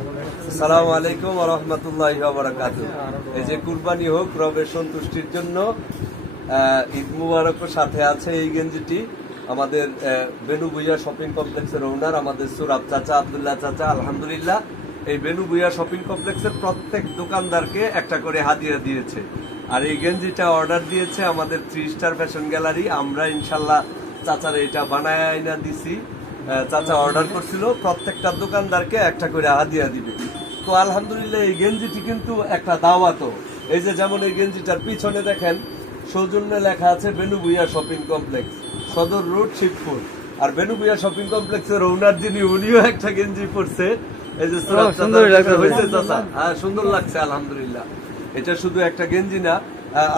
আসসালামু আলাইকুম ওয়া রাহমাতুল্লাহি ওয়া বারাকাতুহু। এই যে কুরবানি হোক রবের সন্তুষ্টির জন্য, ঈদ মুবারকের সাথে আছে এই গেঞ্জিটি আমাদের বেনু ভুইয়া শপিং কমপ্লেক্সের ওনার আমাদের সুরাব চাচা, আব্দুল্লাহ চাচা। আলহামদুলিল্লাহ এই বেনু ভুইয়া শপিং কমপ্লেক্সের প্রত্যেক দোকানদারকে একটা করে হাদিয়া দিয়েছে। আর এই গেঞ্জিটা অর্ডার দিয়েছে আমাদের 3 স্টার ফ্যাশন গ্যালারি। আমরা ইনশাল্লাহ চাচার এটা বানায় আইনা দিছি। চাচা অর্ডার করছিল, প্রত্যেকটা দোকানদারকে একটা করে হাদিয়া দিবে। তো আলহামদুলিল্লাহ এই গেঞ্জিটি কিন্তু একটা দাওয়াতও। এই যে যেমন এই গেঞ্জিটার পিছনে দেখেন সৌজন্যে লেখা আছে বেনু ভুইয়া শপিং কমপ্লেক্স, সদর রোড, শিবপুর। আর বেনু ভুইয়া শপিং কমপ্লেক্সের ওনার যিনি, উনিও একটা গেঞ্জি পরছে। এই যে হয়েছে চাচা, হ্যাঁ সুন্দর লাগছে আলহামদুলিল্লাহ। এটা শুধু একটা গেঞ্জি না,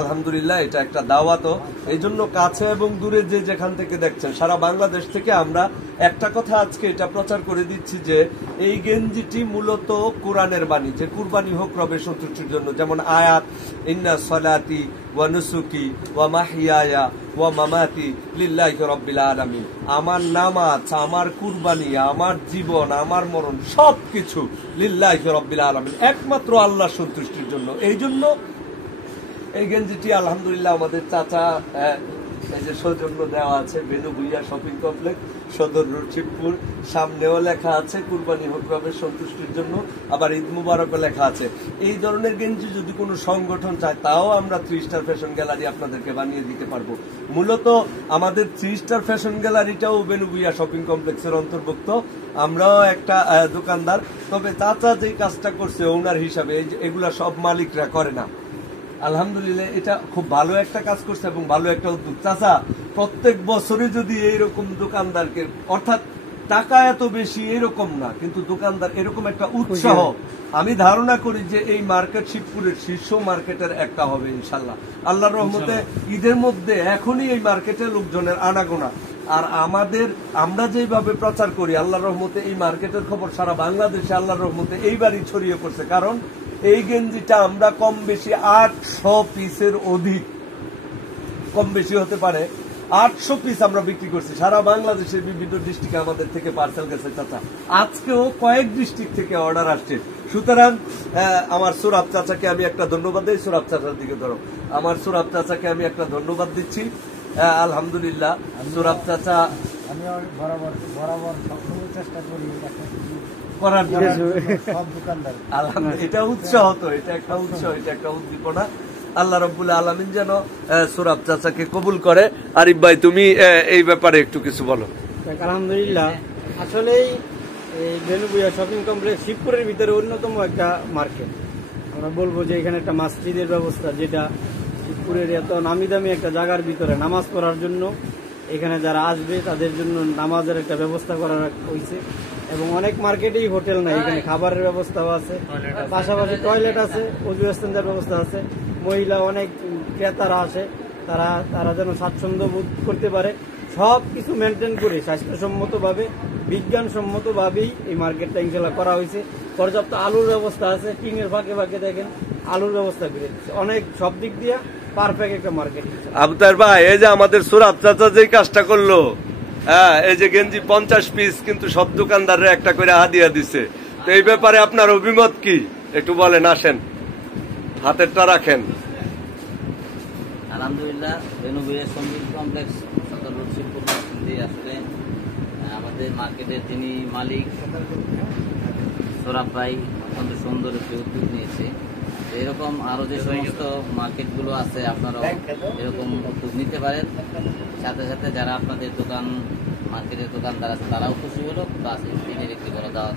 আলহামদুলিল্লাহ এটা একটা দাওয়াতও। এই জন্য কাছে এবং দূরে যে যেখান থেকে দেখছেন সারা বাংলাদেশ থেকে আমরা একটা কথা আজকে এটা প্রচার করে দিচ্ছি যে এই গেঞ্জিটি মূলত কোরআনের বাণী, যে কুরবানি হোক রবের সন্তুষ্টির জন্য। যেমন আয়াত, ইন্না সলাতি ওয়া নুসুকি ওয়া মাহিয়ায়া ওয়া মামাতি লিল্লাহি রাব্বিল আলামিন। আমার নামাজ, আমার কুরবানি, আমার জীবন, আমার মরণ সবকিছু লিল্লাহি রাব্বিল আলামিন, একমাত্র আল্লাহর সন্তুষ্টির জন্য। এই জন্য এই গেঞ্জিটি আলহামদুলিল্লাহ আমাদের চাচা এই যে সৌজন্য দেওয়া আছে বেনু ভুইয়া শপিং কমপ্লেক্স, সদর রোড, শিবপুর। সামনেও লেখা আছে কুরবানি হোক রবের সন্তুষ্টির জন্য, আবার ঈদ মুবারকও লেখা আছে। এই ধরনের গেঞ্জি যদি কোনো সংগঠন চায় তাও আমরা 3 স্টার ফ্যাশন গ্যালারি আপনাদেরকে বানিয়ে দিতে পারবো। মূলত আমাদের 3 স্টার ফ্যাশন গ্যালারিটাও বেনু ভুইয়া শপিং কমপ্লেক্সের অন্তর্ভুক্ত। আমরাও একটা দোকানদার। তবে চাচা যেই কাজটা করছে ওনার হিসাবে, এগুলা সব মালিকরা করে না। আলহামদুলিল্লাহ এটা খুব ভালো একটা কাজ করছে এবং ভালো একটা উদ্যোগ। চাচা প্রত্যেক বছরে যদি এইরকম দোকানদারকে, অর্থাৎ টাকা এত বেশি এরকম না, কিন্তু দোকানদার এরকম একটা উৎসাহ, আমি ধারণা করি যে এই মার্কেট শিবপুরের শীর্ষ মার্কেটের একটা হবে ইনশাল্লাহ আল্লাহর রহমতে। ঈদের মধ্যে এখনই এই মার্কেটে লোকজনের আনাগোনা। আর আমরা যেভাবে প্রচার করি আল্লাহর রহমতে এই মার্কেটের খবর সারা বাংলাদেশে আল্লাহর রহমতে এইবারই ছড়িয়ে পড়ছে। কারণ এই গেঞ্জিটা আমরা কম বেশি 800 পিসের অধিক, কম বেশি হতে পারে, 800 পিস আমরা বিক্রি করছি। সারা বাংলাদেশের বিভিন্ন ডিস্ট্রিক্টে আমাদের থেকে পার্সেল গেছে চাচা। আজকেও কয়েক ডিস্ট্রিক্ট থেকে অর্ডার আসছে। সুতরাং আমার সুরাব চাচাকে আমি একটা ধন্যবাদ দিই। সুরাব চাচার দিকে ধরো, আমার সুরাব চাচাকে আমি একটা ধন্যবাদ দিচ্ছি। আলহামদুলিল্লাহ সুরাব চাচা, আমি বরাবর সবসময় চেষ্টা করি করার জন্য সব দোকানদার। আলহামদুলিল্লাহ এটা উৎসাহ, তো এটা একটা উৎসাহ, এটা একটা উদ্দীপনা। আল্লাহ রাব্বুল আলামিন যেন সুরাব চাচাকে কবুল করে। আরিফ ভাই তুমি এই ব্যাপারে একটু কিছু বলো। আলহামদুলিল্লাহ আসলেই এই বেনু ভুইয়া শপিং কমপ্লেক্স শিবপুরের ভিতরে অন্যতম একটা মার্কেট। আমরা বলবো যে এখানে একটা মসজিদের ব্যবস্থা, যেটা শিবপুরের এত নামি দামি একটা জায়গার ভিতরে নামাজ পড়ার জন্য এখানে যারা আসবে তাদের জন্য নামাজের একটা ব্যবস্থা করা হয়েছে। এবং অনেক মার্কেটেই হোটেল নাই, এখানে খাবারের ব্যবস্থাও আছে, পাশাপাশি টয়লেট আছে, অজু ইস্তেঞ্জার ব্যবস্থা আছে। মহিলা অনেক ক্রেতারা আসে, তারা যেন স্বাচ্ছন্দ্য বোধ করতে পারে। সব কিছু মেনটেন করে স্বাস্থ্যসম্মতভাবে, বিজ্ঞানসম্মতভাবেই এই মার্কেটটা ইনশাল্লাহ করা হয়েছে। পর্যাপ্ত আলুর ব্যবস্থা আছে, টিনের ফাঁকে ফাঁকে দেখেন আলুর ব্যবস্থা করে দিচ্ছে। অনেক সব দিক দিয়ে পারফেক্ট একটা মার্কেট। আবতার ভাই এই যে আমাদের সুরাব চাচা যে কাজটা করলো, হ্যাঁ এই যে গেঞ্জি 50 পিস কিন্তু সব দোকানদাররা একটা করে হাদিয়া দিছে। তো এই ব্যাপারে আপনার অভিমত কি একটু বলেন, আসেন হাতেরটা রাখেন। আলহামদুলিল্লাহ বেনু ভুইয়া শপিং কমপ্লেক্স সদর রোড, শিবপুর আসলে আমাদের মার্কেটের যিনি মালিক সোরাব ভাই অত্যন্ত সুন্দর একটি উদ্যোগ নিয়েছে। এরকম আরো যে সমস্ত মার্কেটগুলো আছে আপনারাও এরকম উদ্যোগ নিতে পারেন। সাথে সাথে যারা আপনাদের দোকান মার্কেটের দোকানদার আছে তারাও খুশি হলো, প্লাস দিনের একটি বড় দাওয়াত।